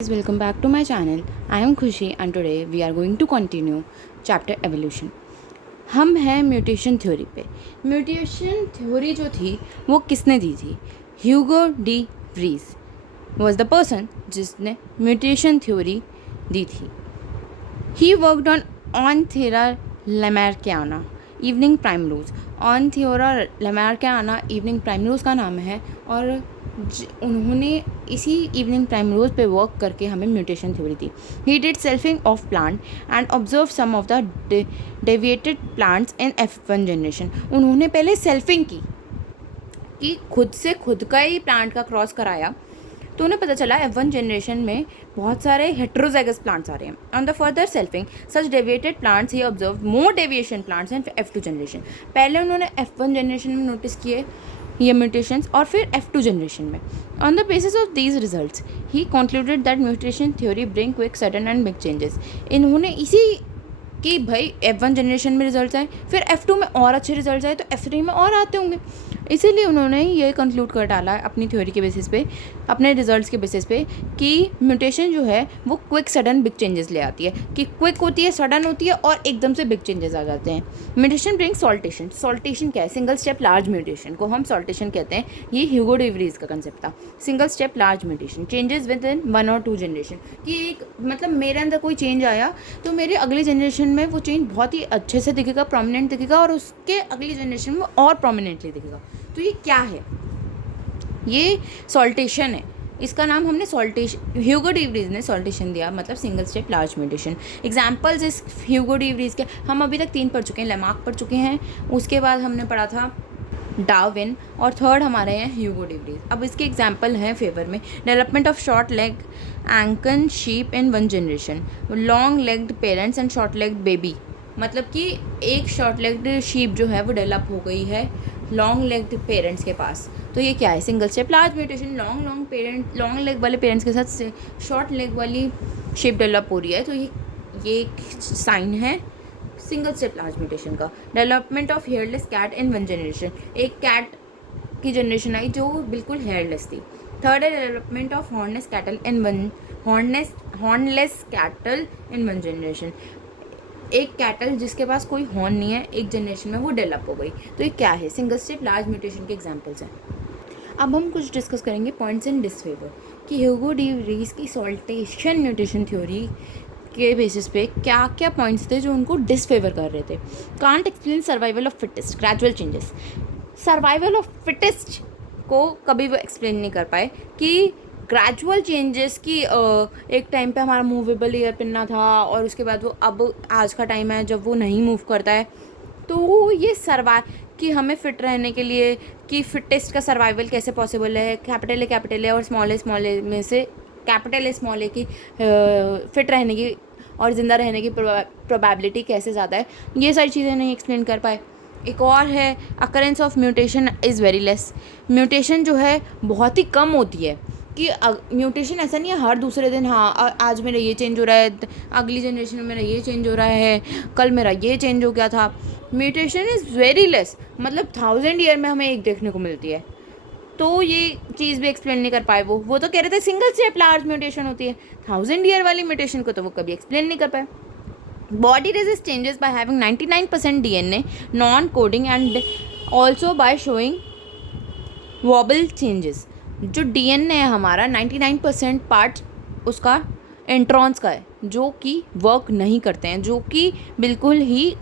Guys, welcome back to my channel. I am Khushi and today we are going to continue chapter evolution. हम हैं mutation theory पे. Mutation theory जो थी वो किसने दी थी? Hugo de Vries was the person जिसने म्यूटेशन थ्योरी दी थी. He worked Oenothera lamarckiana evening primrose. Oenothera lamarckiana evening primrose का नाम है और उन्होंने इसी इवनिंग प्राइमरोज पे वर्क करके हमें म्यूटेशन थ्योरी दी. He did selfing of plant and observe some of the deviated plants in F1 generation. उन्होंने पहले सेल्फिंग की कि खुद से खुद का ही प्लांट का क्रॉस कराया तो उन्हें पता चला F1 जनरेशन में बहुत सारे हेट्रोजाइगस प्लांट्स आ रहे हैं. On the further selfing such deviated plants he observe more deviation plants in F2 generation. पहले उन्होंने F1 जनरेशन में नोटिस किए ये म्यूटेशंस और फिर F2 जनरेशन में. On the basis of these results he concluded that mutation theory bring quick sudden and big changes. इन्होंने इसी कि भाई F1 जनरेशन में रिजल्ट्स आए, फिर F2 में और अच्छे रिजल्ट्स आए तो F3 में और आते होंगे, इसीलिए उन्होंने ये कंक्लूड कर डाला अपनी थ्योरी के बेसिस पे, अपने रिजल्ट्स के बेसिस पे कि म्यूटेशन जो है वो क्विक सडन बिग चेंजेस ले आती है, कि क्विक होती है, सडन होती है और एकदम से बिग चेंजेस आ जाते हैं. Mutation bring saltation. सॉल्टेशन क्या है? सिंगल स्टेप लार्ज म्यूटेशन को हम सॉल्टेशन कहते हैं. ये ह्यूगो डी व्रीज का कंसेप्ट था. Single step large mutation changes with in 1 और 2 जनरेशन. कि एक मतलब मेरे अंदर कोई चेंज आया तो मेरे अगले जनरेशन में वो चेंज बहुत ही अच्छे से दिखेगा, प्रोमिनेंट दिखेगा और उसके अगली जनरेशन में और प्रोमिनेंटली दिखेगा. तो ये क्या है? ये सॉल्टेशन है. इसका नाम हमने सॉल्टेशन, ह्यूगो डी व्रीज ने सॉल्टेशन दिया, मतलब single step large mutation. Examples इस ह्यूगो डी व्रीज के हम अभी तक 3 पढ़ चुके हैं. लेमार्क पढ़ चुके हैं, उसके बाद हमने पढ़ा था डार्विन और थर्ड हमारे हैं ह्यूगो डी व्रीज. अब इसके एग्जाम्पल हैं फेवर में. Development of short leg ancon sheep in 1 generation. Long legged parents and short legged baby. मतलब कि एक शॉर्ट लेग्ड शीप जो है वो डेवलप हो गई है लॉन्ग लेग्ड पेरेंट्स के पास. तो ये क्या है? Single step large mutation. Long leg वाले पेरेंट्स के साथ शॉर्ट लेग वाली शीप डेवलप हो रही है, तो ये एक साइन है सिंगल स्टेप लार्ज म्यूटेशन का. Development of hairless cat in 1 generation. एक कैट की जनरेशन आई जो बिल्कुल हेयरलेस थी. थर्ड है development of hornless cattle in 1 generation. एक कैटल जिसके पास कोई हॉर्न नहीं है, एक जनरेशन में वो डेवलप हो गई. तो ये क्या है? सिंगल स्टेप लार्ज म्यूटेशन के एग्जाम्पल्स हैं. अब हम कुछ डिस्कस करेंगे पॉइंट्स इन डिसफेवर, कि ह्यूगो डी व्रीज की सॉल्टेशन म्यूटेशन थ्योरी के बेसिस पे क्या क्या पॉइंट्स थे जो उनको डिसफेवर कर रहे थे. Can't explain survival of fittest, gradual changes. Survival of fittest को कभी वो एक्सप्लेन नहीं कर पाए कि ग्रेजुअल चेंजेस की एक टाइम पे हमारा मूवेबल ईयर पहनना था और उसके बाद वो अब आज का टाइम है जब वो नहीं मूव करता है. तो ये कि हमें फिट रहने के लिए कि फिटेस्ट का सर्वाइवल कैसे पॉसिबल है, कैपिटल है और स्मॉल ए में से कैपिटल ए स्मॉल ए की फिट रहने की और ज़िंदा रहने की प्रोबेबिलिटी कैसे ज़्यादा है, ये सारी चीज़ें नहीं एक्सप्लेन कर पाए. एक और है occurrence of mutation is very less. Mutation जो है बहुत ही कम होती है, कि म्यूटेशन ऐसा नहीं है हर दूसरे दिन हाँ आज मेरा ये चेंज हो रहा है, अगली जनरेशन में मेरा ये चेंज हो रहा है, कल मेरा ये चेंज हो गया था. म्यूटेशन इज़ वेरी लेस, मतलब 1000 ईयर में हमें एक देखने को मिलती है. तो ये चीज़ भी एक्सप्लेन नहीं कर पाए. वो तो कह रहे थे सिंगल स्टेप लार्ज म्यूटेशन होती है. 1000 ईयर वाली म्यूटेशन को तो वो कभी एक्सप्लेन नहीं कर पाए. Body resist changes by having 99% DNA non coding and also by showing vowel changes. जो DNA है हमारा 99% पार्ट उसका इंट्रॉन्स का है जो कि वर्क नहीं करते हैं, जो कि बिल्कुल ही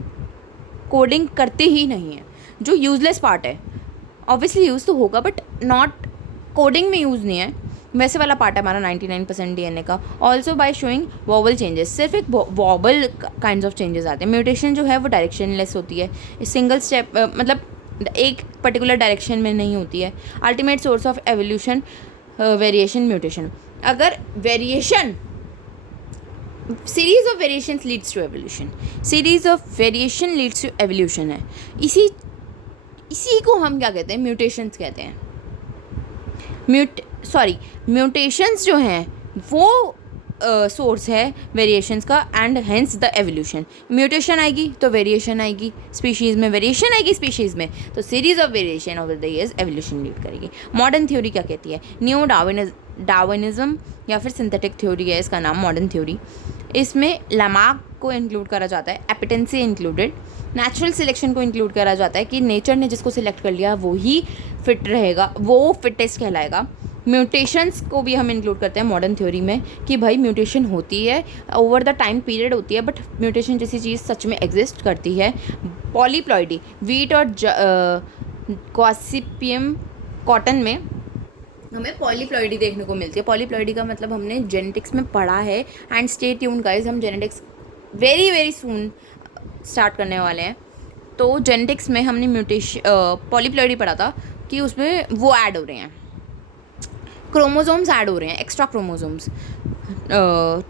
कोडिंग करते ही नहीं है, जो यूजलेस पार्ट है. ऑब्वियसली यूज़ तो होगा बट नॉट कोडिंग में यूज़ नहीं है, वैसे वाला पार्ट है हमारा 99% DNA का. Also by showing vowel changes. सिर्फ एक वॉबल काइंड्स ऑफ चेंजेस आते हैं. म्यूटेशन जो है वो डायरेक्शनलेस होती है, सिंगल स्टेप मतलब एक पर्टिकुलर डायरेक्शन में नहीं होती है. Ultimate source of evolution variation mutation. अगर variation series of variation leads to evolution, series of variation leads to evolution है. इसी को हम क्या कहते हैं? म्यूटेशंस कहते हैं. म्यूटेशंस जो हैं वो सोर्स है वेरिएशंस का and hence the evolution. Mutation आएगी तो वेरिएशन आएगी स्पीशीज़ में, वेरिएशन आएगी स्पीशीज़ में तो series of variation of the years evolution lead करेगी. मॉडर्न थ्योरी क्या कहती है? न्यू डार्विनिज्म या फिर सिंथेटिक थ्योरी है इसका नाम, मॉडर्न थ्योरी। इसमें लामार्क को इंक्लूड करा जाता है, एपिटेंसी इंक्लूडेड। नेचुरल सिलेक्शन को इंक्लूड करा जाता है कि नेचर ने जिसको सिलेक्ट कर लिया वो ही फिट रहेगा, वो फिटेस्ट कहलाएगा। म्यूटेशंस को भी हम इंक्लूड करते हैं मॉडर्न थ्योरी में कि भाई म्यूटेशन होती है, ओवर द टाइम पीरियड होती है, बट म्यूटेशन जैसी चीज़ सच में एग्जिस्ट करती है। पॉलीप्लॉइडी, वीट और गॉसिपियम कॉटन में हमें पॉलीप्लॉइडी देखने को मिलती है। पॉलीप्लॉइडी का मतलब हमने जेनेटिक्स में पढ़ा है। एंड स्टे ट्यून्ड गाइस, हम genetics very very soon start करने वाले हैं। तो जेनेटिक्स में हमने पॉलीप्लॉइडी पढ़ा था कि उसमें वो ऐड हो रहे हैं, क्रोमोसोम्स ऐड हो रहे हैं, एक्स्ट्रा क्रोमोसोम्स,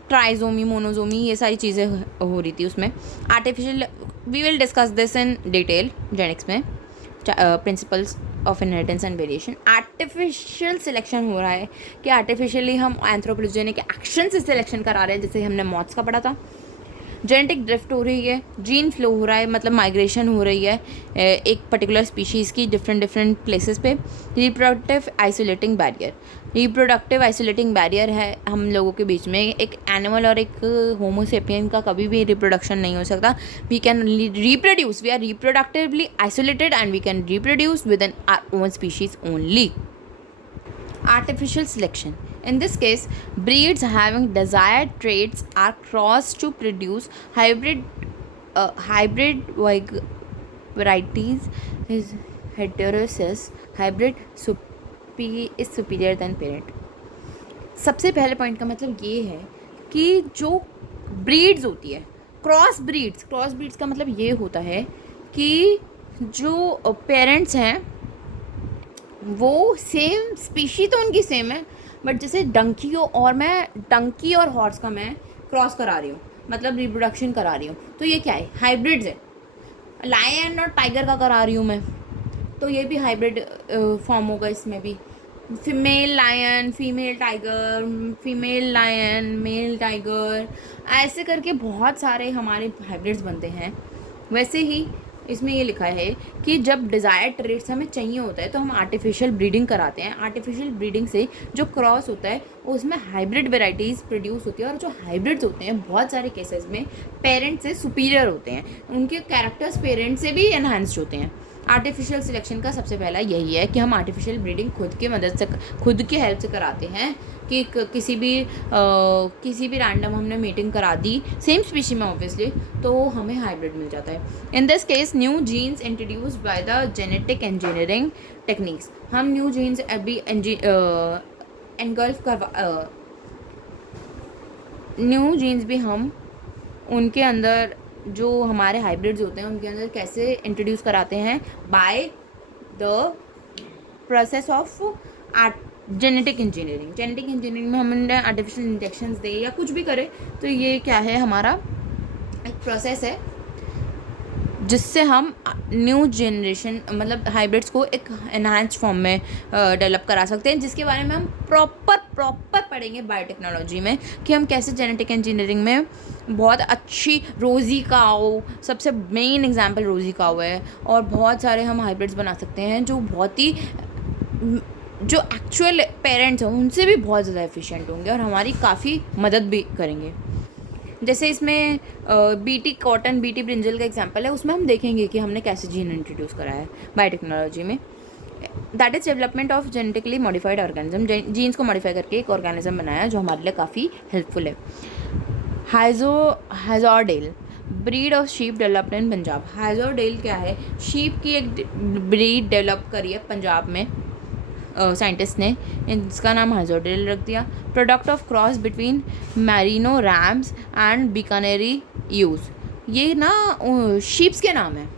ट्राइजोमी, मोनोजोमी, ये सारी चीज़ें हो रही थी उसमें। Artificial, we will discuss this in detail genetics में, principles of inheritance and variation. Artificial selection हो रहा है कि आर्टिफिशियली हम एंथ्रोपोजेनिक एक्शन से सिलेक्शन करा रहे हैं, जैसे हमने मॉथ्स का पढ़ा था। जेनेटिक ड्रिफ्ट हो रही है, जीन फ्लो हो रहा है, मतलब माइग्रेशन हो रही है एक पर्टिकुलर स्पीशीज़ की डिफरेंट प्लेसेस पे। Reproductive isolating barrier, reproductive isolating barrier है हम लोगों के बीच में। एक एनिमल और एक होमोसेपियन का कभी भी रिप्रोडक्शन नहीं हो सकता। We can reproduce, we are reproductively isolated and we can reproduce within our own species only. Artificial selection. In this case, breeds having desired traits are crossed to produce hybrid varieties. Is heterosis hybrid is superior than parent. सबसे पहले point का मतलब ये है कि जो breeds होती है, क्रॉस ब्रीड्स का मतलब ये होता है कि जो पेरेंट्स हैं वो सेम स्पीशी तो उनकी सेम है, बट जैसे डंकी और हॉर्स का मैं क्रॉस करा रही हूँ, मतलब रिप्रोडक्शन करा रही हूँ, तो ये क्या है, हाइब्रिड्स है। लायन और टाइगर का करा रही हूँ मैं, तो ये भी हाइब्रिड फॉर्म होगा। इसमें भी female lion, female tiger, female lion, male tiger, ऐसे करके बहुत सारे हमारे हाइब्रिड्स बनते हैं। वैसे ही इसमें ये लिखा है कि जब डिज़ायर्ड ट्रेट्स हमें चाहिए होता है तो हम आर्टिफिशियल ब्रीडिंग कराते हैं। आर्टिफिशियल ब्रीडिंग से जो क्रॉस होता है उसमें हाइब्रिड वेराइटीज़ प्रोड्यूस होती है, और जो हाइब्रिड्स होते हैं बहुत सारे केसेस में पेरेंट से सुपीरियर होते हैं, उनके कैरेक्टर्स पेरेंट से भी एनहांस्ड होते हैं। आर्टिफिशियल सिलेक्शन का सबसे पहला यही है कि हम आर्टिफिशियल ब्रीडिंग खुद की हेल्प से कराते हैं कि किसी भी रैंडम हमने मीटिंग करा दी सेम स्पीशी में ऑब्वियसली, तो हमें हाइब्रिड मिल जाता है। In this case new genes introduced by the genetic engineering techniques. हम न्यू जीन्स अभी न्यू जीन्स भी हम उनके अंदर जो हमारे हाइब्रिड्स होते हैं उनके अंदर कैसे इंट्रोड्यूस कराते हैं, by the process of genetic engineering में हम आर्टिफिशियल इंजेक्शंस दें या कुछ भी करें, तो ये क्या है, हमारा एक प्रोसेस है जिससे हम न्यू जनरेशन मतलब हाइब्रिड्स को एक एनहांस्ड फॉर्म में डेवलप करा सकते हैं, जिसके बारे में हम प्रॉपर पढ़ेंगे बायोटेक्नोलॉजी में कि हम कैसे जेनेटिक इंजीनियरिंग में बहुत अच्छी रोज़ी काऊ, सबसे मेन एग्जांपल रोज़ी काऊ है, और बहुत सारे हम हाइब्रिड्स बना सकते हैं जो बहुत ही जो एक्चुअल पेरेंट्स हैं उनसे भी बहुत ज़्यादा एफिशिएंट होंगे और हमारी काफ़ी मदद भी करेंगे। जैसे इसमें बीटी कॉटन, बीटी ब्रिंजल का एग्जांपल है, उसमें हम देखेंगे कि हमने कैसे जीन इंट्रोड्यूस करा है बायोटेक्नोलॉजी में। That is development of genetically modified organism. Genes को मॉडिफाई करके एक ऑर्गेनिज्म बनाया जो हमारे लिए काफ़ी हेल्पफुल है। Hisardale breed of sheep developed in Punjab. Hisardale क्या है, शीप की एक ब्रीड डेवलप करी है पंजाब में साइंटिस्ट ने, इसका नाम हाइजोरडेल रख दिया। Product of cross between Merino rams and Bikaneri ewes. ये ना शीप्स के नाम है।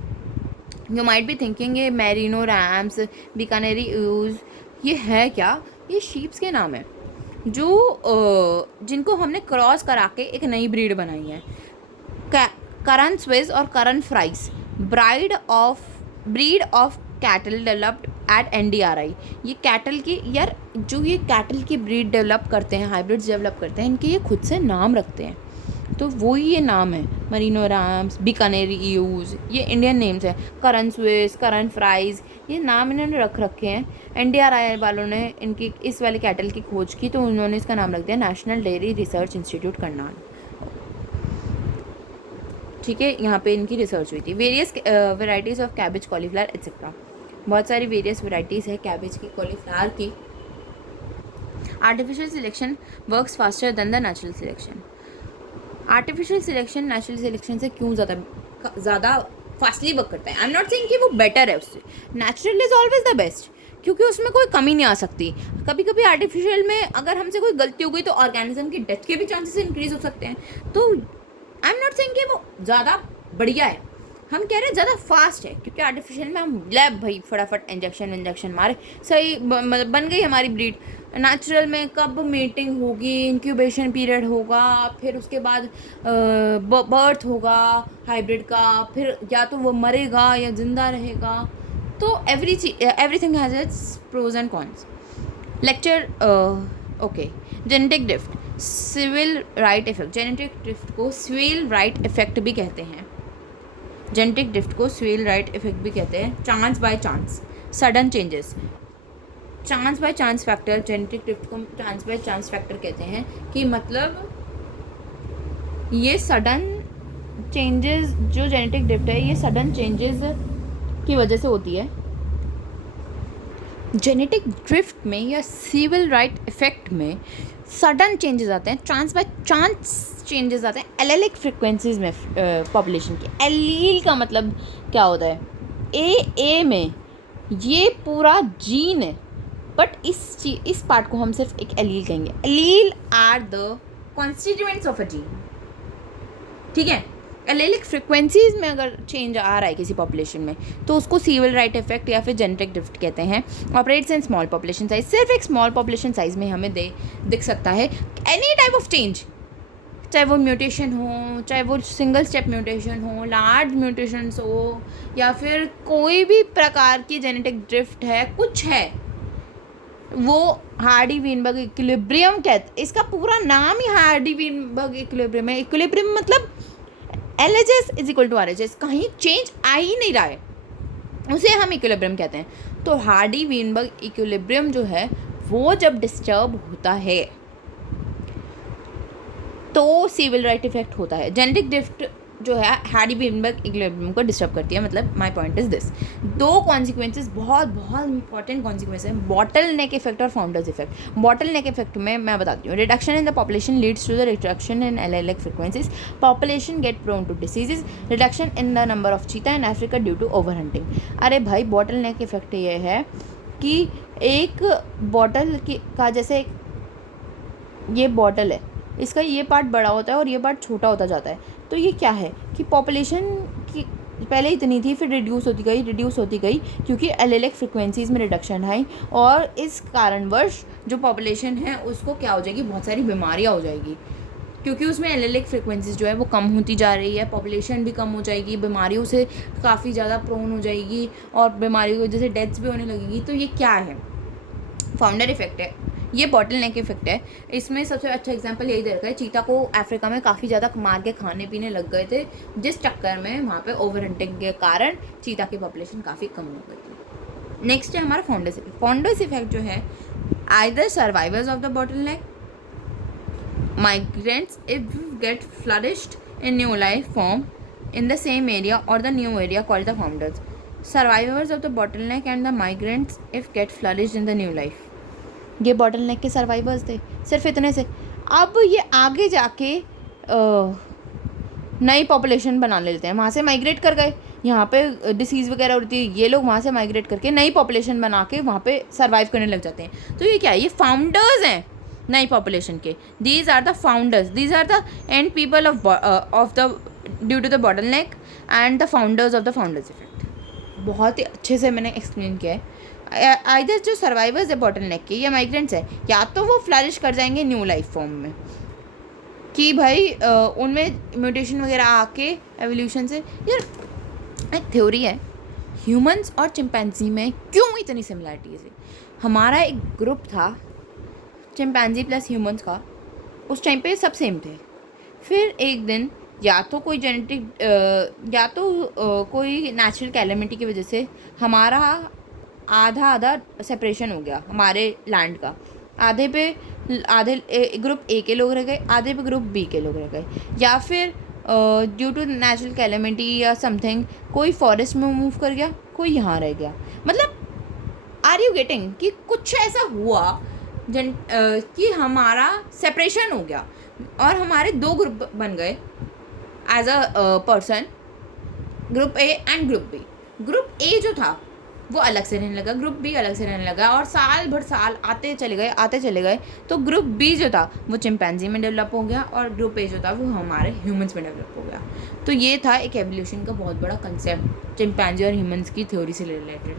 यू माइट बी थिंकिंग ये मैरिनो रैम्स, बीकानेरी यूज ये है क्या, ये शीप्स के नाम है जो जिनको हमने क्रॉस करा के एक नई ब्रीड बनाई है। करन स्विस और Karan Fries breed of cattle developed at NDRI। ये कैटल की यार जो ये कैटल की ब्रीड डेवलप करते हैं, हाइब्रिड्स डेवलप करते हैं, इनके ये खुद से नाम रखते हैं। तो वो ही ये नाम है, मरीनो राम्स, बीकानेरी ईयूज, ये इंडियन नेम्स है। करन स्विस, करन फ्राइज, ये नाम इन्होंने रख रखे हैं। एनडीआरआई वालों ने इनकी इस वाले कैटल की खोज की तो उन्होंने इसका नाम रख दिया national dairy research institute Karnal. ठीक है, यहाँ पे इनकी रिसर्च हुई थी। Various varieties of cabbage, cauliflower etcetera, बहुत सारी वेरियस वेराइटीज़ है कैबेज की, कॉलीफ्लावर की। Artificial selection works faster than the natural selection. Artificial selection natural selection से क्यों ज़्यादा फास्टली वर्क करता है? आई एम नॉट सेइंग कि वो बेटर है उससे, natural is always the best, क्योंकि उसमें कोई कमी नहीं आ सकती। कभी कभी आर्टिफिशियल में अगर हमसे कोई गलती हो गई तो ऑर्गेनिज्म की डेथ के भी चांसेस इंक्रीज हो सकते हैं। तो आई एम नॉट सेइंग कि वो ज़्यादा बढ़िया है, हम कह रहे हैं ज़्यादा फास्ट है, क्योंकि आर्टिफिशियल में हम लैब भाई फटाफट इंजेक्शन मारे सही मतलब बन गई हमारी ब्रीड। नेचुरल में कब मीटिंग होगी, इंक्यूबेशन पीरियड होगा, फिर उसके बाद बर्थ होगा हाइब्रिड का, फिर या तो वो मरेगा या जिंदा रहेगा। तो everything has its pros and cons. Lecture okay. Genetic drift, Sewall Wright effect. Genetic drift को सिविल राइट इफेक्ट भी कहते हैं। जेनेटिक ड्रिफ्ट को सिविल राइट इफेक्ट भी कहते हैं। Chance by chance, sudden changes, chance by chance factor. Genetic drift को chance by chance factor कहते हैं कि मतलब ये सडन चेंजेस, जो जेनेटिक ड्रिफ्ट है ये सडन चेंजेस की वजह से होती है। जेनेटिक ड्रिफ्ट में या सिविल राइट इफेक्ट में सडन चेंजेस आते हैं, चांस बाय चांस चेंजेस आते हैं एलेलिक फ्रिक्वेंसीज में पॉपुलेशन की। एलील का मतलब क्या होता है? ए में ये पूरा जीन है, बट इस पार्ट को हम सिर्फ एक एलील कहेंगे। Allele are the constituents of a gene, ठीक है। एलेलिक फ्रिक्वेंसीज में अगर चेंज आ रहा है किसी पॉपुलेशन में तो उसको सिविल राइट इफेक्ट या फिर जेनेटिक ड्रिफ्ट कहते हैं। Operates in small population size, सिर्फ एक स्मॉल पॉपुलेशन साइज में हमें दिख सकता है एनी टाइप ऑफ चेंज, चाहे वो म्यूटेशन हो, चाहे वो सिंगल स्टेप म्यूटेशन हो, लार्ज म्यूटेशंस हो, या फिर कोई भी प्रकार की जेनेटिक ड्रिफ्ट है, कुछ है, वो हार्डी वीनबर्ग इक्विलिब्रियम कहते। इसका पूरा नाम ही हार्डी वीनबर्ग इक्विलिब्रियम है। इक्विलिब्रियम मतलब LHS is equal to RHS, कहीं चेंज आ ही नहीं रहा है, उसे हम इक्विलिब्रियम कहते हैं। तो हार्डी वीनबर्ग इक्विलिब्रियम जो है वो जब डिस्टर्ब होता है तो सिविल राइट इफेक्ट होता है। जेनेटिक ड्रिफ्ट जो है हार्डी वीनबर्ग इक्विलिब्रियम को डिस्टर्ब करती है। मतलब माय पॉइंट इज दिस, दो कॉन्सिक्वेंसेज बहुत इंपॉर्टेंट कॉन्सिक्वेंस है, बॉटल नेक इफेक्ट और founders effect. Bottleneck effect में मैं बताती हूँ, reduction in the population leads to the reduction in allelic frequencies, population get prone to diseases, reduction in the number of cheetah in Africa due to over hunting. अरे भाई, bottle नेक effect ये है कि एक बॉटल का जैसे ये bottle है, इसका ये पार्ट बड़ा होता है और ये पार्ट छोटा होता जाता है। तो ये क्या है कि पॉपुलेशन की पहले इतनी थी, फिर रिड्यूस होती गई क्योंकि एलेलिक फ्रिक्वेंसीज़ में रिडक्शन है, और इस कारणवश जो पॉपुलेशन है उसको क्या हो जाएगी, बहुत सारी बीमारियाँ हो जाएगी, क्योंकि उसमें एलेलिक फ्रिक्वेंसीज जो है वो कम होती जा रही है, पॉपुलेशन भी कम हो जाएगी, बीमारियों से काफ़ी ज़्यादा प्रोन हो जाएगी और बीमारियों की वजह से डेथ्स भी होने लगेगी। तो ये क्या है? फाउंडर इफेक्ट है, ये बॉटल नेक इफेक्ट है। इसमें सबसे अच्छा एग्जांपल यही दे रखा है, चीता को अफ्रीका में काफ़ी ज़्यादा मार के खाने पीने लग गए थे, जिस चक्कर में वहाँ पे ओवर हंटिंग के कारण चीता की पॉपुलेशन काफ़ी कम हो गई थी। नेक्स्ट है हमारा फाउंडर्स इफेक्ट। फाउंडर्स इफेक्ट जो है, either survivors of the bottle neck migrants if get flourished in new life form in the same area or the new area called the founders. Survivors of the bottleneck and the migrants if get flourished in the new life. ये bottleneck के survivors थे, सिर्फ इतने से। अब ये आगे जाके नई पॉपुलेशन बना लेते हैं, वहाँ से माइग्रेट कर गए, यहाँ पे डिसीज़ वगैरह होती है, ये लोग वहाँ से माइग्रेट करके नई पॉपुलेशन बना के वहाँ पे सर्वाइव करने लग जाते हैं। तो ये क्या है? ये फाउंडर्स हैं नई पॉपुलेशन के। These are the founders, these are the end people of the due to the bottleneck and the founders of the founders effect. बहुत ही अच्छे से मैंने एक्सप्लेन किया है। आइदर जो सर्वाइवर्स है बॉटलनेक के या माइग्रेंट्स है, या तो वो फ्लरिश कर जाएंगे न्यू लाइफ फॉर्म में कि भाई उनमें म्यूटेशन वगैरह आके एवोल्यूशन से। यार एक थ्योरी है, ह्यूमंस और चिंपैंजी में क्यों इतनी सिमिलरिटीज़ है। हमारा एक ग्रुप था चिंपैंजी प्लस ह्यूमंस का, उस टाइम पे सब सेम थे, फिर एक दिन या तो कोई या तो कोई नेचुरल कैलेमिटी की वजह से हमारा आधा आधा सेपरेशन हो गया हमारे लैंड का। आधे पे आधे ग्रुप ए के लोग रह गए, आधे पे ग्रुप बी के लोग रह गए, या फिर ड्यू टू नेचुरल कैलेमिटी या समथिंग कोई फॉरेस्ट में मूव कर गया, कोई यहाँ रह गया। मतलब आर यू गेटिंग कि कुछ ऐसा हुआ कि हमारा सेपरेशन हो गया और हमारे दो ग्रुप बन गए as a person, group A and group B. Group A जो था वो अलग से रहने लगा, ग्रुप बी अलग से रहने लगा, और साल भर साल आते चले गए। तो ग्रुप बी जो था वो चिंपैंजी में डेवलप हो गया और ग्रुप ए जो था वो हमारे ह्यूमंस में डेवलप हो गया। तो ये था एक एवोल्यूशन का बहुत बड़ा कंसेप्ट चिंपैंजी और ह्यूमंस की थ्योरी से रिलेटेड।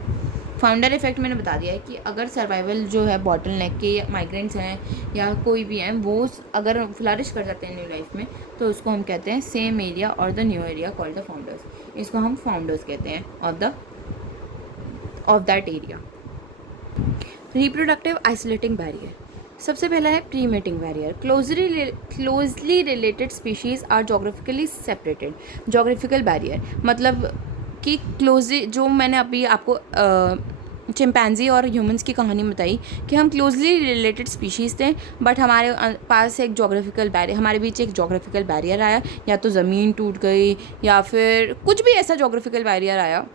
फाउंडर इफेक्ट मैंने बता दिया है कि अगर सर्वाइवल जो है बॉटल नेक के माइग्रेंट्स हैं या कोई भी हैं वो अगर फ्लरिश कर जाते हैं न्यू लाइफ में तो उसको हम कहते हैं सेम एरिया और the new area called the founders. इसको हम फाउंडर्स कहते हैं of that area. Reproductive isolating barrier, सबसे पहला है pre mating barrier. Closely related species are geographically separated. Geographical barrier मतलब कि क्लोजली, जो मैंने अभी आपको चिंपैंजी और ह्यूमंस की कहानी बताई कि हम क्लोजली रिलेटेड स्पीशीज़ थे, बट हमारे पास एक जोग्राफिकल बैरियर, हमारे बीच एक जोग्राफिकल बैरियर आया, या तो ज़मीन टूट गई या फिर कुछ भी ऐसा जोग्राफिकल बैरियर आया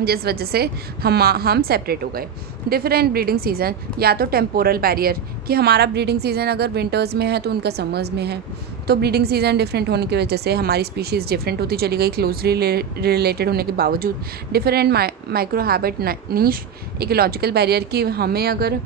जिस वजह से हम सेपरेट हो गए। डिफरेंट ब्रीडिंग सीज़न, या तो टेम्पोरल बैरियर कि हमारा ब्रीडिंग सीज़न अगर विंटर्स में है तो उनका समर्स में है, तो ब्रीडिंग सीज़न डिफरेंट होने की वजह से हमारी स्पीशीज़ डिफरेंट होती चली गई क्लोजली रिलेटेड होने के बावजूद। डिफरेंट माइक्रो हैबिट नीश, इकोलॉजिकल बैरियर कि हमें अगर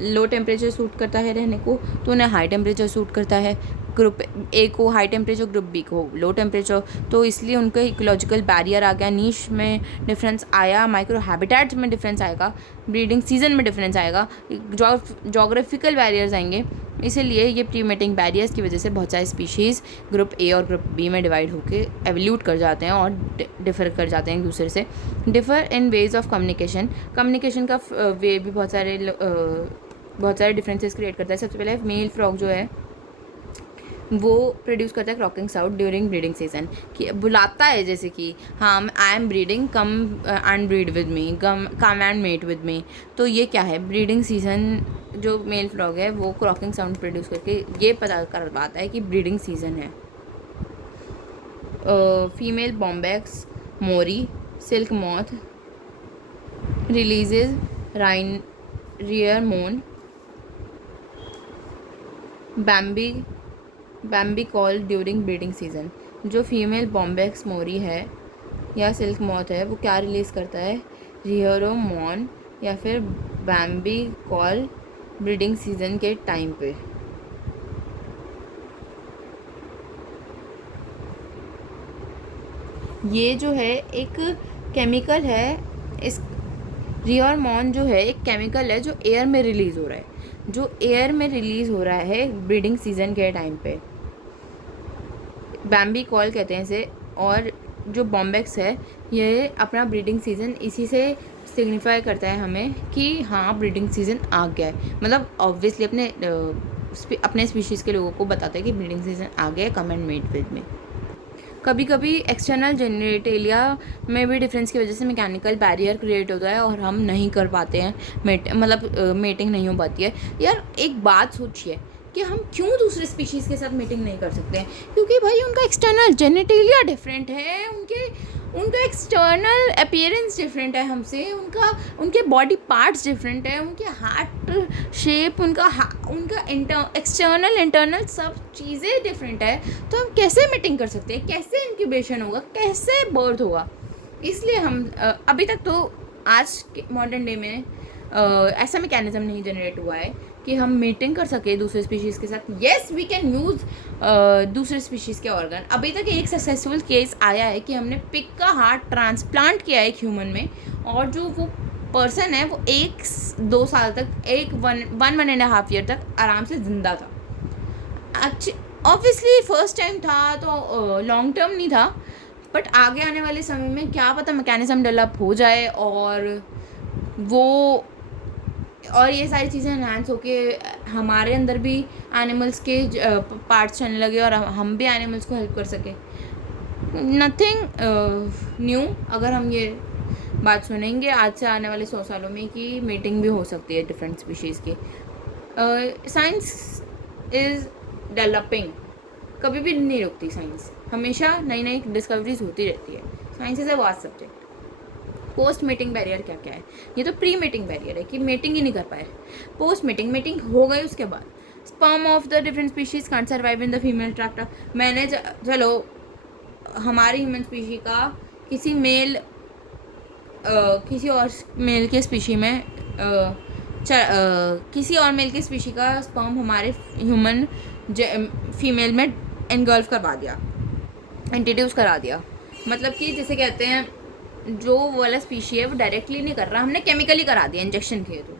लो टेम्परेचर सूट करता है रहने को तो उन्हें हाई टेम्परेचर सूट करता है, ग्रुप ए को हाई टेम्परेचर, ग्रुप बी को लो टेम्परेचर, तो इसलिए उनका इकोलॉजिकल बैरियर आ गया, नीश में डिफरेंस आया, माइक्रो हैबिटेट्स में डिफरेंस आएगा, ब्रीडिंग सीजन में डिफरेंस आएगा, जोग्राफिकल बैरियर्स आएंगे। इसीलिए ये प्री मेटिंग बैरियर्स की वजह से बहुत सारे स्पीशीज़ ग्रुप ए और ग्रुप बी में डिवाइड होकर एवोल्यूट कर जाते हैं और डिफर कर जाते हैं एक दूसरे से। Differ in ways of communication, communication का वे भी बहुत सारे डिफरेंसेस क्रिएट करता है। सबसे पहले मेल फ्रॉग जो है वो प्रोड्यूस करता है croaking sound during breeding season, कि बुलाता है जैसे कि हाँ I am breeding, come and breed with me, come and mate with me. तो ये क्या है, ब्रीडिंग सीजन जो मेल फ्रॉग है वो क्रॉकिंग साउंड प्रोड्यूस करके ये पता करवाता है कि ब्रीडिंग सीजन है। Female Bombyx mori silk moth releases rear मोन बैम्बी कॉल ड्यूरिंग ब्रीडिंग सीजन। जो फीमेल बॉम्बैक्स मोरी है या सिल्क मॉथ है वो क्या रिलीज़ करता है, रियरोमोन या फिर बैम्बी कॉल ब्रीडिंग सीजन के टाइम पे। ये जो है एक केमिकल है, इस रियरोमोन जो है एक केमिकल है जो एयर में रिलीज़ हो रहा है, ब्रीडिंग सीजन के टाइम पे। बैम्बी कॉल कहते हैं इसे। और जो बॉम्बैक्स है ये अपना ब्रीडिंग सीज़न इसी से सिग्निफाई करता है हमें कि हाँ ब्रीडिंग सीज़न आ गया है, मतलब ऑब्वियसली अपने स्पीशीज़ के लोगों को बताता है कि ब्रीडिंग सीज़न आ गया है, कम एंड मेट विद में। कभी कभी एक्सटर्नल जेनेटेलिया में भी डिफरेंस की वजह से मैकेनिकल बैरियर क्रिएट होता है और हम नहीं कर पाते हैं मेटिंग नहीं हो पाती है। यार एक बात सोचिए कि हम क्यों दूसरे स्पीशीज़ के साथ मीटिंग नहीं कर सकते हैं, क्योंकि भाई उनका एक्सटर्नल जेनेटेलिया डिफरेंट है, उनका एक्सटर्नल अपीयरेंस डिफरेंट है हमसे, उनके बॉडी पार्ट्स डिफरेंट है, उनके हार्ट शेप, उनका एक्सटर्नल इंटरनल सब चीज़ें डिफरेंट है। तो हम कैसे मीटिंग कर सकते हैं, कैसे इंक्यूबेशन होगा, कैसे बर्थ होगा। इसलिए हम अभी तक तो आज के मॉडर्न डे में ऐसा मैकेनिज्म नहीं जनरेट हुआ है कि हम मीटिंग कर सके दूसरे स्पीशीज़ के साथ। येस वी कैन यूज़ दूसरे स्पीशीज़ के ऑर्गन। अभी तक एक सक्सेसफुल केस आया है कि हमने पिग का हार्ट ट्रांसप्लांट किया है एक ह्यूमन में, और जो वो पर्सन है वो 1-2 साल तक, 1.5 ईयर तक आराम से ज़िंदा था। ऑब्वियसली फर्स्ट टाइम था तो लॉन्ग टर्म नहीं था, बट आगे आने वाले समय में क्या पता मैकेनिज्म डेवलप हो जाए और वो और ये सारी चीज़ें एनहांस होके हमारे अंदर भी एनिमल्स के पार्ट्स चलने लगे और हम भी एनिमल्स को हेल्प कर सके। नथिंग न्यू अगर हम ये बात सुनेंगे आज से आने वाले 100 सालों में कि मीटिंग भी हो सकती है डिफरेंट स्पीशीज़ की। साइंस इज़ डेवलपिंग, कभी भी नहीं रुकती साइंस, हमेशा नई नई डिस्कवरीज होती रहती है। Science is a vast subject. Post meeting barrier क्या क्या है? ये तो प्री मीटिंग बैरियर है कि मीटिंग ही नहीं कर पाए। पोस्ट मीटिंग, मीटिंग हो गई उसके बाद sperm of the different species can't survive in the female tractor. मैंने चलो हमारी ह्यूमन स्पीशी का किसी मेल किसी और मेल के स्पीशी में किसी और मेल के स्पीशी का स्पर्म हमारे ह्यूमन फीमेल में एनगल्फ करवा दिया, इंट्रोड्यूस करा दिया। मतलब कि जैसे कहते हैं जो वाला स्पीशी है वो डायरेक्टली नहीं कर रहा, हमने केमिकली करा दिया इंजेक्शन के थ्रू,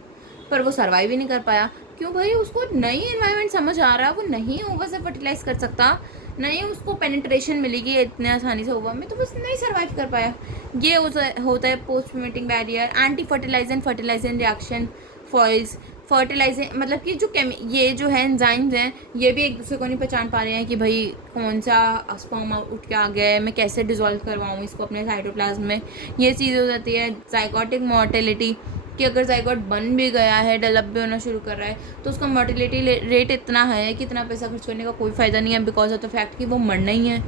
पर वो सर्वाइव ही नहीं कर पाया। क्यों भाई? उसको नई एनवायरनमेंट समझ आ रहा है, वो नहीं ओवा से फर्टिलाइज कर सकता, नहीं उसको पेनिट्रेशन मिलेगी इतने आसानी से ओवा में, तो बस नहीं सर्वाइव कर पाया। ये होता है post meeting barrier. Anti fertilization fertilization reaction foils, fertilizer मतलब कि जो ये जो है एंजाइम्स हैं ये भी एक दूसरे को नहीं पहचान पा रहे हैं कि भाई कौन सा स्पर्म उठ के आ गया है, मैं कैसे डिजोल्व करवाऊँ इसको अपने साइटोप्लाज्म में। ये चीज़ हो जाती है। जाइगोटिक मोर्टेलिटी कि अगर जाइगोट बन भी गया है, डेवलप भी होना शुरू कर रहा है, तो उसका मोर्टेलिटी रेट इतना है कि इतना पैसा खर्च करने का कोई फ़ायदा नहीं है, बिकॉज ऑफ द फैक्ट कि वो मरना ही है।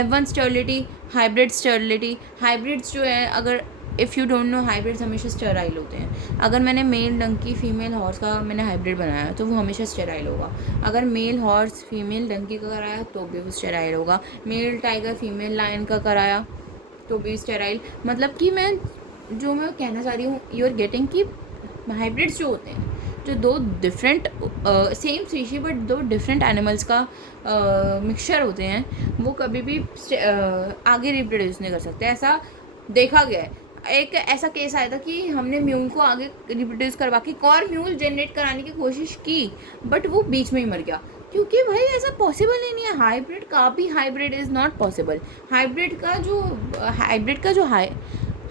F1 sterility, hybrid sterility. Hybrids जो है, अगर if you don't know, hybrids हमेशा स्टेराइल होते हैं। अगर मैंने मेल डंकी फीमेल हॉर्स का मैंने हाइब्रिड बनाया तो वो हमेशा स्टेराइल होगा। अगर मेल हॉर्स फीमेल डंकी का कराया तो भी वो स्टेराइल होगा। मेल टाइगर फीमेल लायन का कराया तो भी स्टेराइल। मतलब कि मैं कहना चाह रही हूँ, यू आर गेटिंग कि हाइब्रिड्स जो होते हैं, जो दो डिफरेंट सेम स्पीशी बट दो डिफरेंट एनिमल्स का मिक्सचर होते हैं, वो कभी भी आगे रिप्रोड्यूस नहीं कर सकते। ऐसा देखा गया है। एक ऐसा केस आया था कि हमने म्यूल को आगे रिप्रोड्यूस करवा के एक और म्यूल जनरेट कराने की कोशिश की, बट वो बीच में ही मर गया, क्योंकि भाई ऐसा पॉसिबल ही नहीं है। हाइब्रिड का भी hybrid is not possible. Hybrid का जो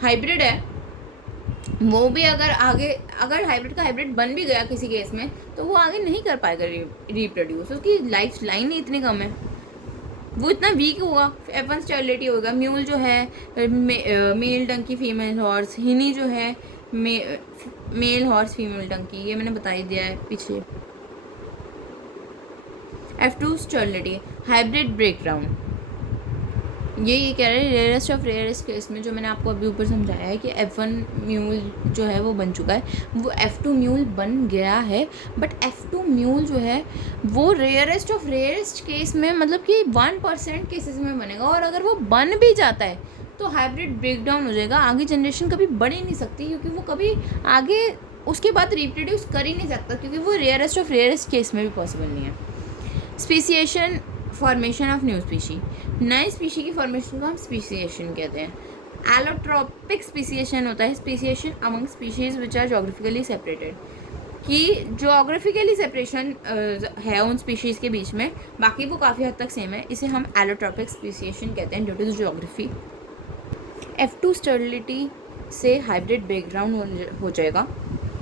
हाइब्रिड है वो भी अगर हाइब्रिड का हाइब्रिड बन भी गया किसी केस में, तो वो आगे नहीं कर पाएगा रिप्रोड्यूस, उसकी लाइफ लाइन ही इतनी कम है, वो इतना वीक होगा। F1 स्टेरिलिटी होगा। म्यूल जो है मेल डंकी फीमेल हॉर्स, हिनी जो है मेल हॉर्स फीमेल डंकी, ये मैंने बता ही दिया है पीछे। F2 sterility, hybrid breakdown. ये कह रहे हैं रेयरेस्ट ऑफ रेयरेस्ट केस में, जो मैंने आपको अभी ऊपर समझाया है कि F1 म्यूल जो है वो बन चुका है, वो F2 म्यूल बन गया है, बट F2 म्यूल जो है वो रेयरेस्ट ऑफ रेयरेस्ट केस में, मतलब कि 1% केसेस में बनेगा, और अगर वो बन भी जाता है तो हाइब्रिड ब्रेकडाउन हो जाएगा। आगे जनरेशन कभी बढ़ ही नहीं सकती, क्योंकि वो कभी आगे उसके बाद रिप्रोड्यूस कर ही नहीं सकता, क्योंकि वो रेयरेस्ट ऑफ रेयरेस्ट केस में भी पॉसिबल नहीं है। Speciation, formation of new species, नए स्पीशी की फॉर्मेशन को हम स्पीसिएशन कहते हैं। एलोट्रोपिक स्पीसिएशन होता है speciation among species which are geographically separated, कि जोग्राफिकली सेपरेशन है उन स्पीशीज़ के बीच में, बाकी वो काफ़ी हद तक सेम है, इसे हम एलोट्रोपिक स्पीसिएशन कहते हैं due to the geography. F2 sterility से हाइब्रिड ब्रेकडाउन हो जाएगा,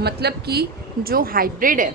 मतलब कि जो हाइब्रिड है